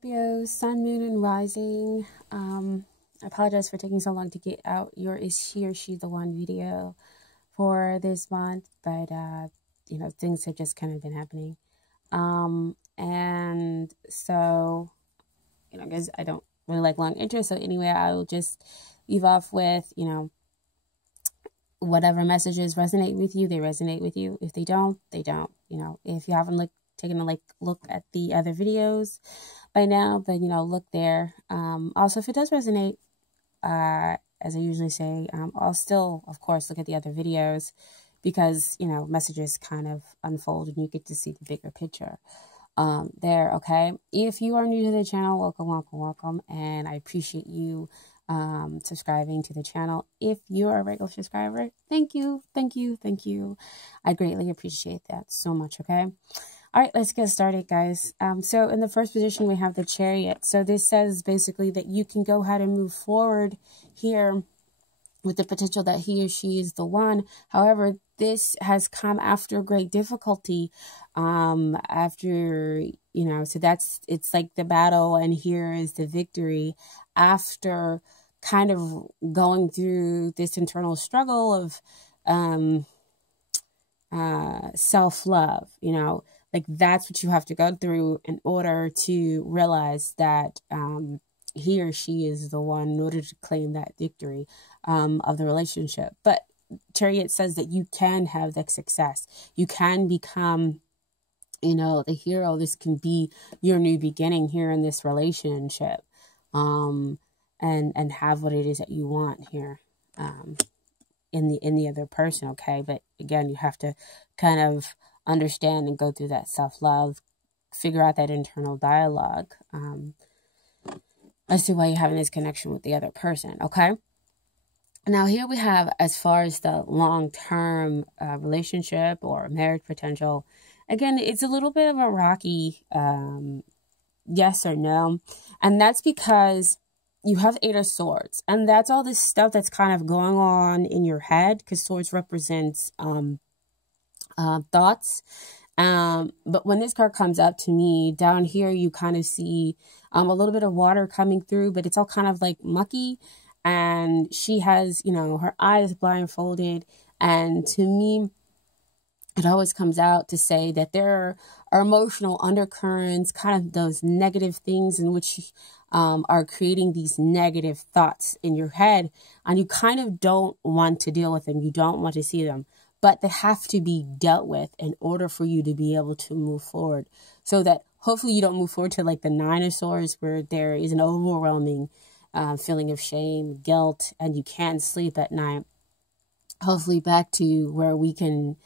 Scorpio, sun, moon, and rising. I apologize for taking so long to get out your Is He or She the One video for this month, but things have just kind of been happening. And so, because I don't really like long intros, so anyway, I'll just leave off with, whatever messages resonate with you, they resonate with you. If they don't, they don't. If you haven't taken a look at the other videos by now, but look there. Also, if it does resonate, as I usually say, I'll still, of course, look at the other videos because messages kind of unfold and you get to see the bigger picture there. Okay, if you are new to the channel, welcome, and I appreciate you subscribing to the channel. If you're a regular subscriber, thank you. I greatly appreciate that so much. Okay. All right, let's get started, guys. So in the first position, we have the Chariot. So this says basically that you can go ahead and move forward here with the potential that he or she is the one. However, this has come after great difficulty. So it's like the battle and here is the victory after kind of going through this internal struggle of self-love, like that's what you have to go through in order to realize that he or she is the one in order to claim that victory of the relationship. But Chariot says that you can have that success. You can become, the hero. This can be your new beginning here in this relationship, and have what it is that you want here in the other person. Okay, but again, you have to kind of understand and go through that self-love, figure out that internal dialogue as to why you're having this connection with the other person. Okay, now here we have, as far as the long-term relationship or marriage potential, again, it's a little bit of a rocky yes or no, and that's because you have Eight of Swords, and that's all this stuff that's kind of going on in your head, because swords represents thoughts. But when this card comes up to me, down here you kind of see a little bit of water coming through, but it's all kind of like mucky, and she has, her eyes blindfolded, and to me, it always comes out to say that there are emotional undercurrents, kind of those negative things in which are creating these negative thoughts in your head, and you kind of don't want to deal with them. You don't want to see them, but they have to be dealt with in order for you to be able to move forward, so that hopefully you don't move forward to like the Nine of Swords, where there is an overwhelming feeling of shame, guilt, and you can't sleep at night. Hopefully back to where we can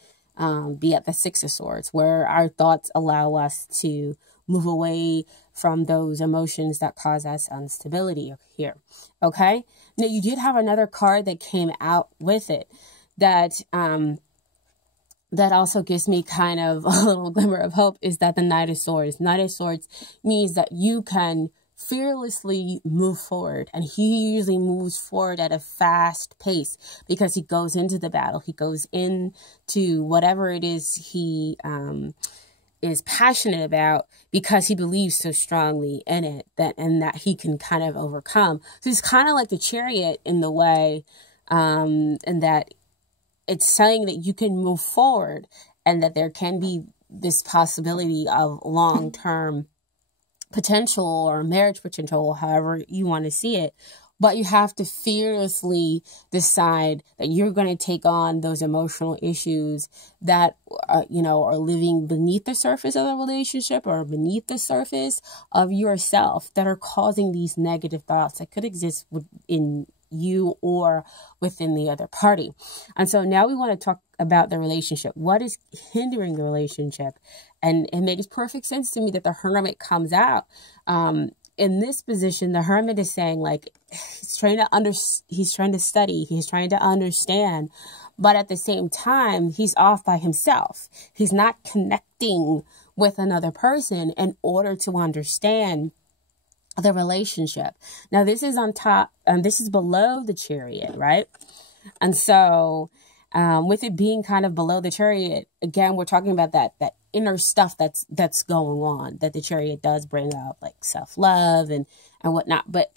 be at the Six of Swords, where our thoughts allow us to move away from those emotions that cause us instability here. Okay, now you did have another card that came out with it that that also gives me kind of a little glimmer of hope, is that the Knight of Swords. Knight of Swords means that you can fearlessly move forward, and he usually moves forward at a fast pace because he goes into the battle, he goes into whatever it is he is passionate about, because he believes so strongly in it that he can kind of overcome. So it's kind of like the Chariot in the way, and that it's saying that you can move forward and that there can be this possibility of long-term potential or marriage potential, however you want to see it. But you have to fearlessly decide that you're going to take on those emotional issues that, are living beneath the surface of the relationship or beneath the surface of yourself, that are causing these negative thoughts that could exist within you or within the other party. And so now we want to talk about the relationship. What is hindering the relationship? And it makes perfect sense to me that the Hermit comes out. In this position, the Hermit is saying, like, he's trying to study, he's trying to understand, but at the same time, he's off by himself. He's not connecting with another person in order to understand the relationship. Now, this is on top, this is below the Chariot, right? And so, with it being kind of below the Chariot, again, we're talking about that inner stuff that's going on, that the Chariot does bring up, like self-love and whatnot. But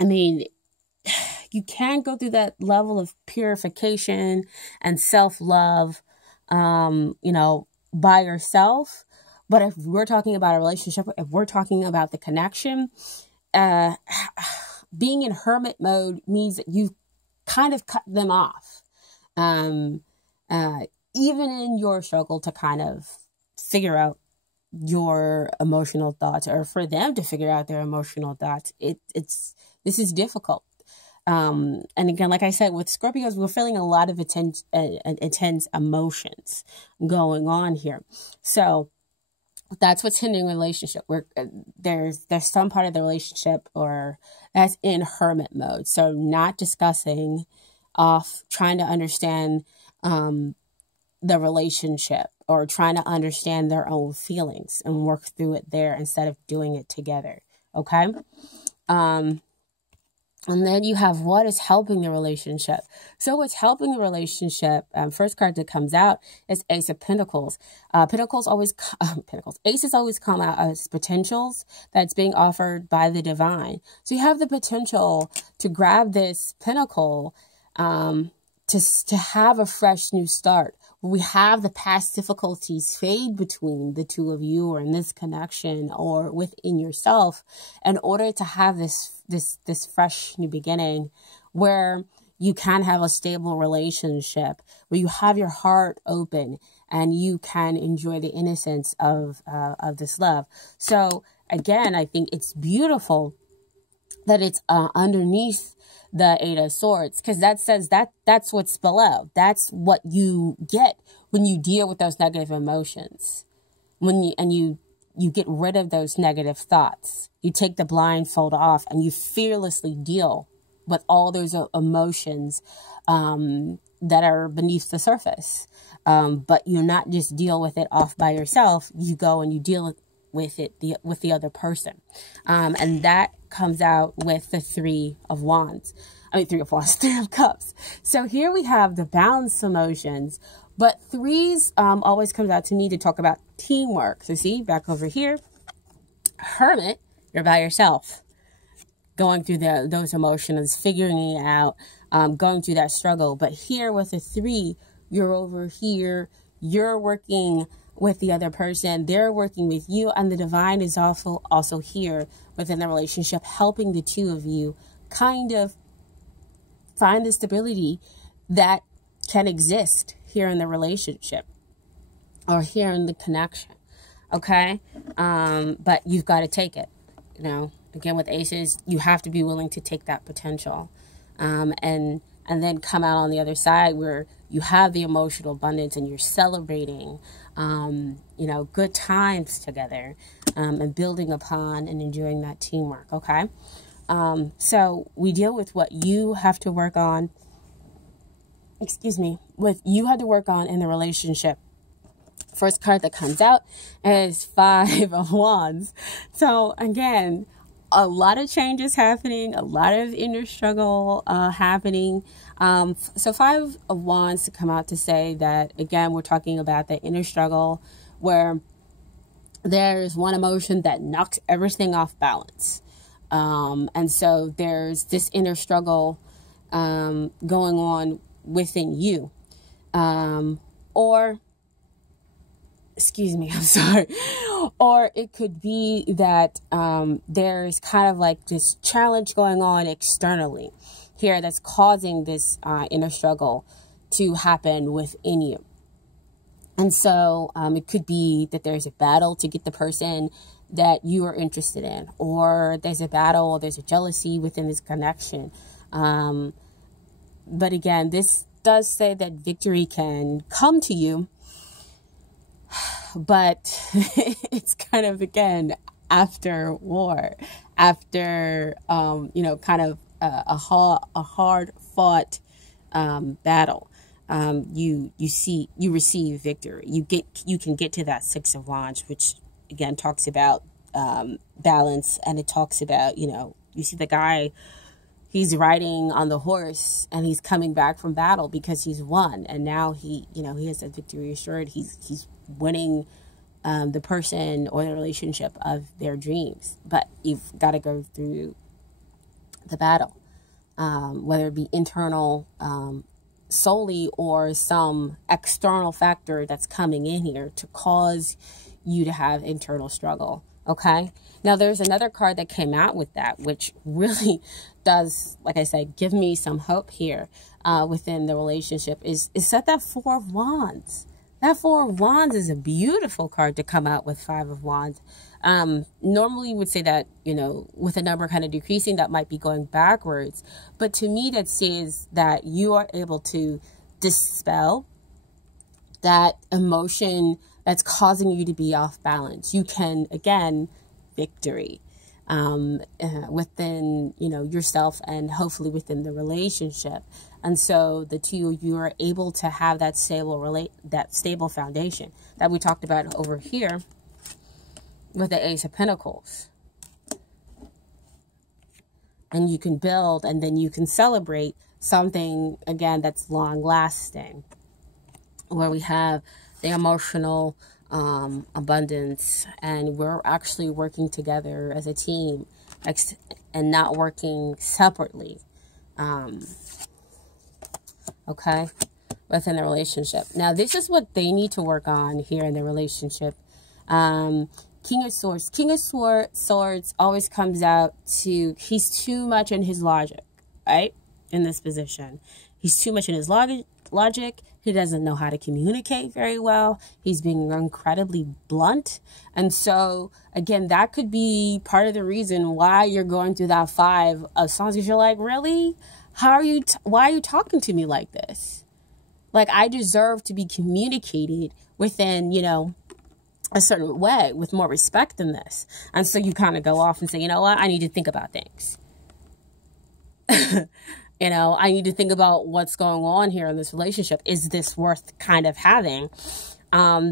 I mean, you can go through that level of purification and self-love, you know, by yourself. But if we're talking about a relationship, if we're talking about the connection, being in hermit mode means that you kind of cut them off. Even in your struggle to kind of figure out your emotional thoughts, or for them to figure out their emotional thoughts, this is difficult. And again, like I said, with Scorpios, we're feeling a lot of intense emotions going on here. So that's what's hindering relationship. There's some part of the relationship or that's in hermit mode. So not discussing, trying to understand the relationship, or trying to understand their own feelings and work through it there instead of doing it together. Okay. And then you have what is helping the relationship. So what's helping the relationship, first card that comes out is Ace of Pentacles. Aces always come out as potentials that's being offered by the divine. So you have the potential to grab this pentacle, to have a fresh new start. We have the past difficulties fade between the two of you, or in this connection, or within yourself, in order to have this fresh new beginning where you can have a stable relationship, where you have your heart open and you can enjoy the innocence of this love. So again, I think it's beautiful that it's underneath the Eight of Swords, because that says that's what's below. That's what you get when you deal with those negative emotions. You get rid of those negative thoughts. You take the blindfold off and you fearlessly deal with all those emotions that are beneath the surface. But you not just deal with it off by yourself. You go and you deal with it with the other person. And that comes out with the Three of Cups. So here we have the balanced emotions, but threes always comes out to me to talk about teamwork. So see, back over here, Hermit, you're by yourself, going through those emotions, figuring it out, going through that struggle. But here with the three, you're over here, you're working with the other person, they're working with you, and the divine is also here within the relationship, helping the two of you kind of find the stability that can exist here in the relationship or here in the connection. Okay. But you've got to take it, you know, again, with aces, you have to be willing to take that potential, and then come out on the other side where you have the emotional abundance and you're celebrating, you know, good times together, and building upon and enjoying that teamwork. Okay. So we deal with what you have to work on, what you had to work on in the relationship. First card that comes out is Five of Wands. So again, a lot of changes happening, a lot of inner struggle happening. So Five of Wands to come out to say that, again, we're talking about the inner struggle where there's one emotion that knocks everything off balance. And so there's this inner struggle going on within you. Or it could be that there's kind of like this challenge going on externally here that's causing this inner struggle to happen within you. And so it could be that there's a battle to get the person that you are interested in, or there's a battle, or there's a jealousy within this connection. But again, this does say that victory can come to you, but it's kind of, again, after war, after, you know, kind of a hard fought battle. You receive victory. You can get to that Six of Wands, which again talks about balance, and it talks about, you know, you see the guy, he's riding on the horse and he's coming back from battle because he's won, and now he has a victory assured. He's winning the person or the relationship of their dreams. But you've got to go through the battle, whether it be internal solely or some external factor that's coming in here to cause you to have internal struggle. Okay. Now there's another card that came out with that, which really does, like I said, give me some hope here within the relationship is set that Four of Wands. That Four of Wands is a beautiful card to come out with Five of Wands. Normally you would say that, you know, with a number kind of decreasing, that might be going backwards. But to me, that says that you are able to dispel that emotion that's causing you to be off balance. You can, again, victory within, you know, yourself and hopefully within the relationship. And so the two of you are able to have that stable foundation that we talked about over here with the Ace of Pentacles. And you can build, and then you can celebrate something, again, that's long lasting, where we have the emotional abundance, and we're actually working together as a team and not working separately. Okay, within the relationship. Now, this is what they need to work on here in the relationship. King of Swords. King of Swords always comes out to, he's too much in his logic, right? In this position. He's too much in his logic. He doesn't know how to communicate very well. He's being incredibly blunt. And so, again, that could be part of the reason why you're going through that Five of Swords. Because you're like, really? Why are you talking to me like this? Like, I deserve to be communicated within, you know, a certain way with more respect than this. And so you kind of go off and say, you know what? I need to think about things. You know, I need to think about what's going on here in this relationship. Is this worth kind of having?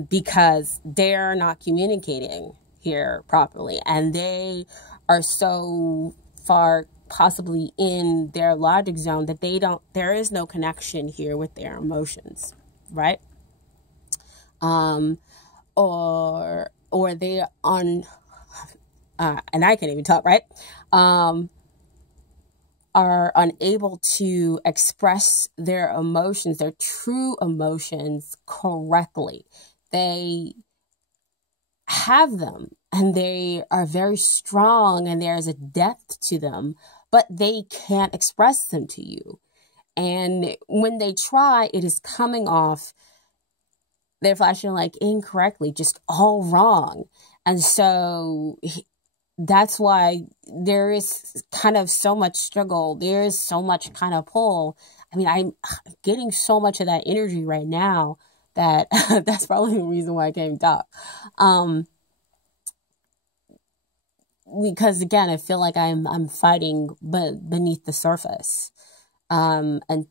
Because they're not communicating here properly. And they are so far possibly in their logic zone that there is no connection here with their emotions, right? Or they and I can't even talk, right? Are unable to express their emotions, their true emotions correctly. They have them and they are very strong and there is a depth to them, but they can't express them to you. And when they try, it is coming off, they're flashing like incorrectly, just all wrong. And so that's why there is kind of so much struggle. There is so much kind of pull. I mean, I'm getting so much of that energy right now that that's probably the reason why I came talk. Because again, I feel like I'm fighting beneath the surface, and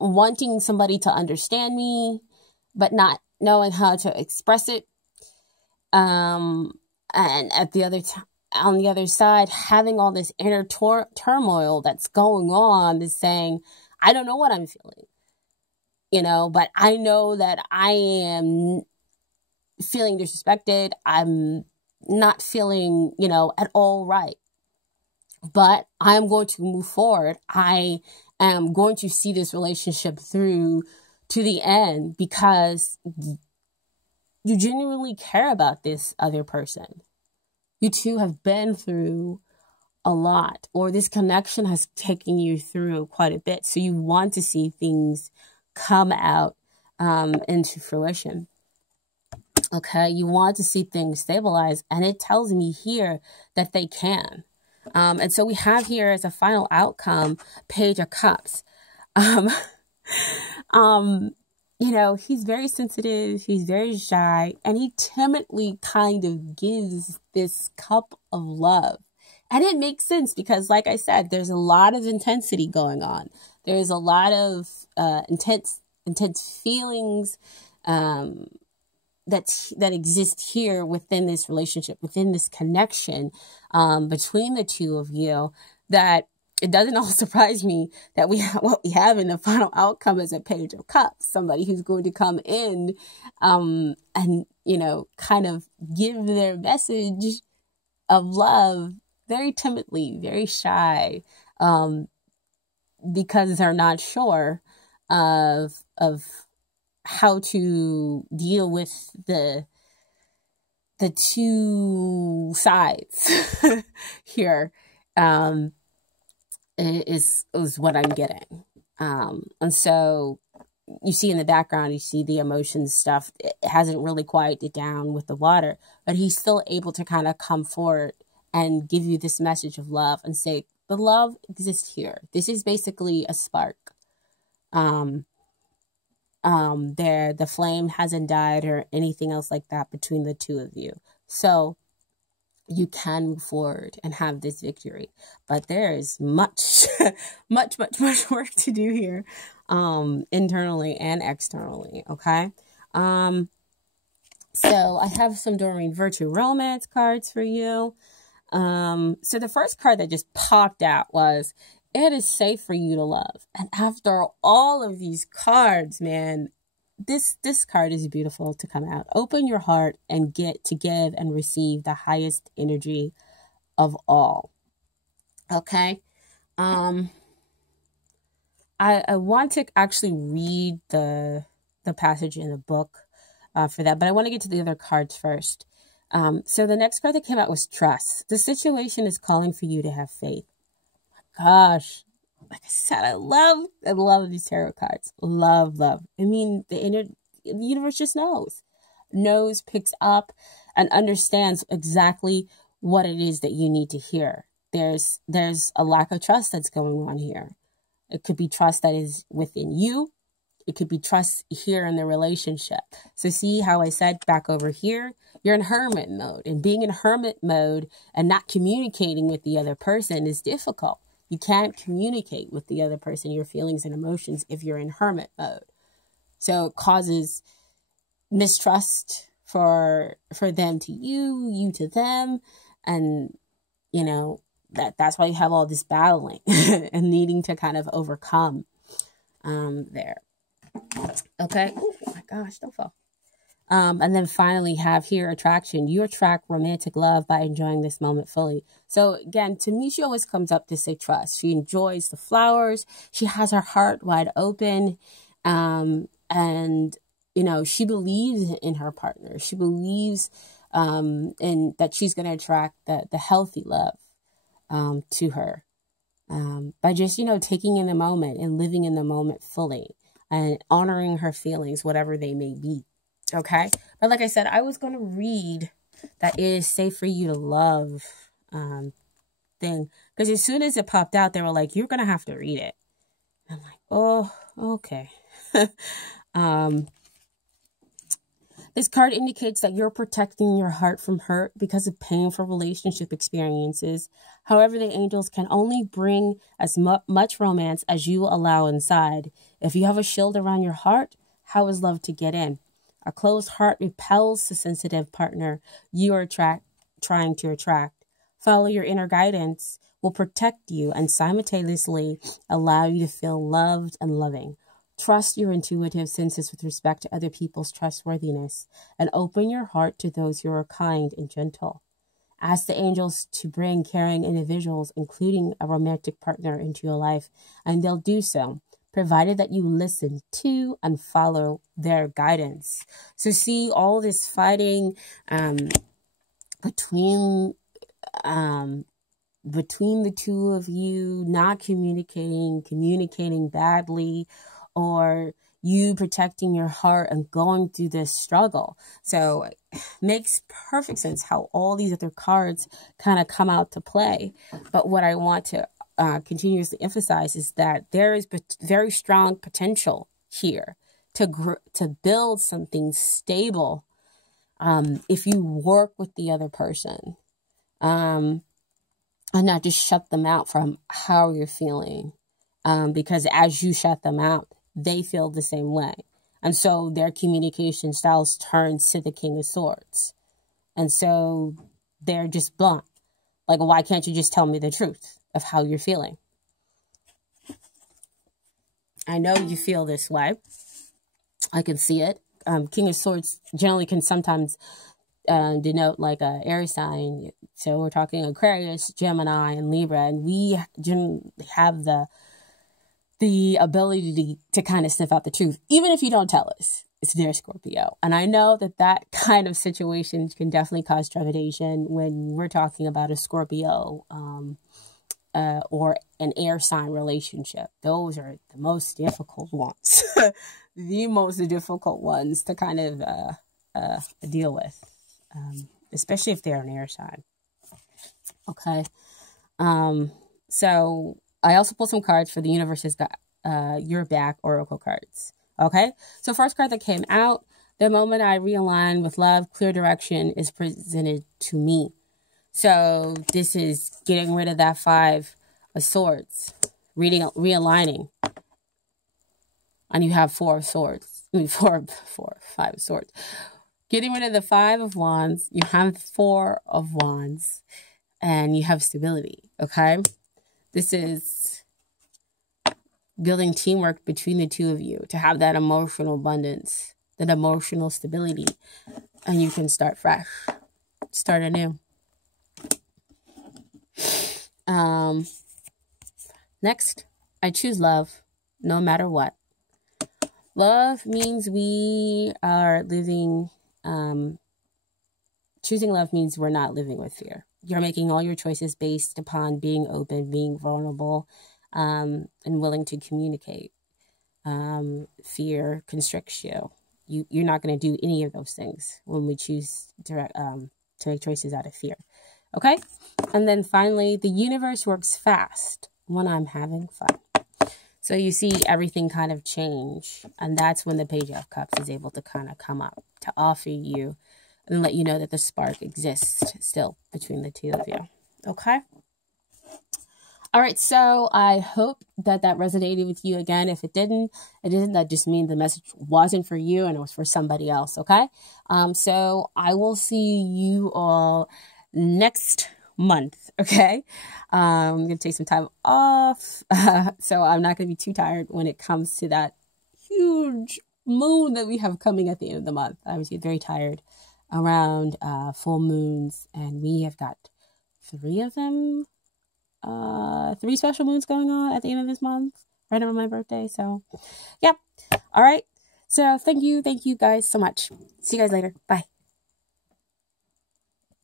wanting somebody to understand me, but not knowing how to express it. And at the other time, on the other side, having all this inner turmoil that's going on is saying, I don't know what I'm feeling, you know, but I know that I am feeling disrespected. I'm not feeling, you know, at all right, but I'm going to move forward. I am going to see this relationship through to the end because you genuinely care about this other person. You two have been through a lot, or this connection has taken you through quite a bit. So you want to see things come out into fruition. Okay, you want to see things stabilize, and it tells me here that they can. And so we have here as a final outcome, Page of Cups. You know, he's very sensitive, he's very shy, and he timidly kind of gives this cup of love. And it makes sense because, like I said, there's a lot of intensity going on. There's a lot of intense feelings that exist here within this relationship, within this connection between the two of you, that it doesn't all surprise me that what we have in the final outcome is a Page of Cups, somebody who's going to come in and kind of give their message of love very timidly, very shy, because they're not sure of how to deal with the two sides here, is what I'm getting. And so you see in the background, you see the emotions stuff. It hasn't really quieted down with the water, but he's still able to kind of come forward and give you this message of love and say, the love exists here. This is basically a spark. The flame hasn't died or anything else like that between the two of you. So you can move forward and have this victory. But there is much, much work to do here, internally and externally, okay? So I have some Doreen Virtue Romance cards for you. So the first card that just popped out was, it is safe for you to love. And after all of these cards, man, this card is beautiful to come out. Open your heart and get to give and receive the highest energy of all. Okay. I want to actually read the passage in the book for that, but I want to get to the other cards first. So the next card that came out was trust. The situation is calling for you to have faith. Gosh, like I said, I love these tarot cards. Love. I mean, the universe just knows, picks up, and understands exactly what it is that you need to hear. There's a lack of trust that's going on here. It could be trust that is within you. It could be trust here in the relationship. So see how I said back over here, you're in hermit mode, and being in hermit mode and not communicating with the other person is difficult. You can't communicate with the other person your feelings and emotions if you're in hermit mode. So it causes mistrust for them to you to them. And, that's why you have all this battling and needing to kind of overcome there. Okay. Oh my gosh, don't fall. And then finally have here attraction. You attract romantic love by enjoying this moment fully. So again, to me, she always comes up to say trust. She enjoys the flowers. She has her heart wide open. And, she believes in her partner. She believes in that she's going to attract the healthy love to her by just, taking in the moment and living in the moment fully and honoring her feelings, whatever they may be. Okay. But like I said, I was going to read that it is safe for you to love thing. Because as soon as it popped out, they were like, you're going to have to read it. I'm like, oh, okay. This card indicates that you're protecting your heart from hurt because of painful relationship experiences. However, the angels can only bring as much romance as you allow inside. If you have a shield around your heart, how is love to get in? A closed heart repels the sensitive partner you are trying to attract. Follow your inner guidance will protect you and simultaneously allow you to feel loved and loving. Trust your intuitive senses with respect to other people's trustworthiness and open your heart to those who are kind and gentle. Ask the angels to bring caring individuals, including a romantic partner, into your life, and they'll do so, provided that you listen to and follow their guidance. So see all this fighting between the two of you, not communicating badly, or you protecting your heart and going through this struggle. So it makes perfect sense how all these other cards kind of come out to play. But what I want to continuously emphasize is that there is very strong potential here to build something stable if you work with the other person and not just shut them out from how you're feeling, because as you shut them out, they feel the same way, and so their communication styles turn to the King of Swords, and so they're just blunt. Like, why can't you just tell me the truth of how you're feeling? I know you feel this way. I can see it. King of Swords generally can sometimes denote like a air sign. So we're talking Aquarius, Gemini, and Libra, and we have the ability to kind of sniff out the truth, even if you don't tell us. It's their Scorpio. And I know that kind of situation can definitely cause trepidation when we're talking about a Scorpio or an air sign relationship. Those are the most difficult ones. The most difficult ones to kind of deal with, especially if they're an air sign. Okay. So I also pulled some cards for the Universe's Your Back Oracle cards. Okay, so first card that came out, the moment I realign with love, clear direction is presented to me. So this is getting rid of that 5 of Swords, realigning. And you have 4 of Swords. I mean, 5 of Swords. Getting rid of the 5 of Wands, you have 4 of Wands, and you have stability, okay? This is building teamwork between the two of you to have that emotional abundance, that emotional stability, and you can start fresh, start anew. Next, I choose love no matter what. Love means we are living, choosing love means we're not living with fear. You're making all your choices based upon being open, being vulnerable, and willing to communicate. Fear constricts you. You're not going to do any of those things when we choose to make choices out of fear. Okay? And then finally, the universe works fast when I'm having fun. So you see everything kind of change. And that's when the Page of Cups is able to kind of come up to offer you and let you know that the spark exists still between the two of you. Okay? All right, so I hope that resonated with you. Again, if it didn't, that just means the message wasn't for you and it was for somebody else, okay? So I will see you all next month, okay? I'm going to take some time off, so I'm not going to be too tired when it comes to that huge moon that we have coming at the end of the month. I always get very tired around full moons, and we have got 3 of them. 3 special moons going on at the end of this month, right around my birthday. So, yeah. All right. So, thank you guys so much. See you guys later. Bye.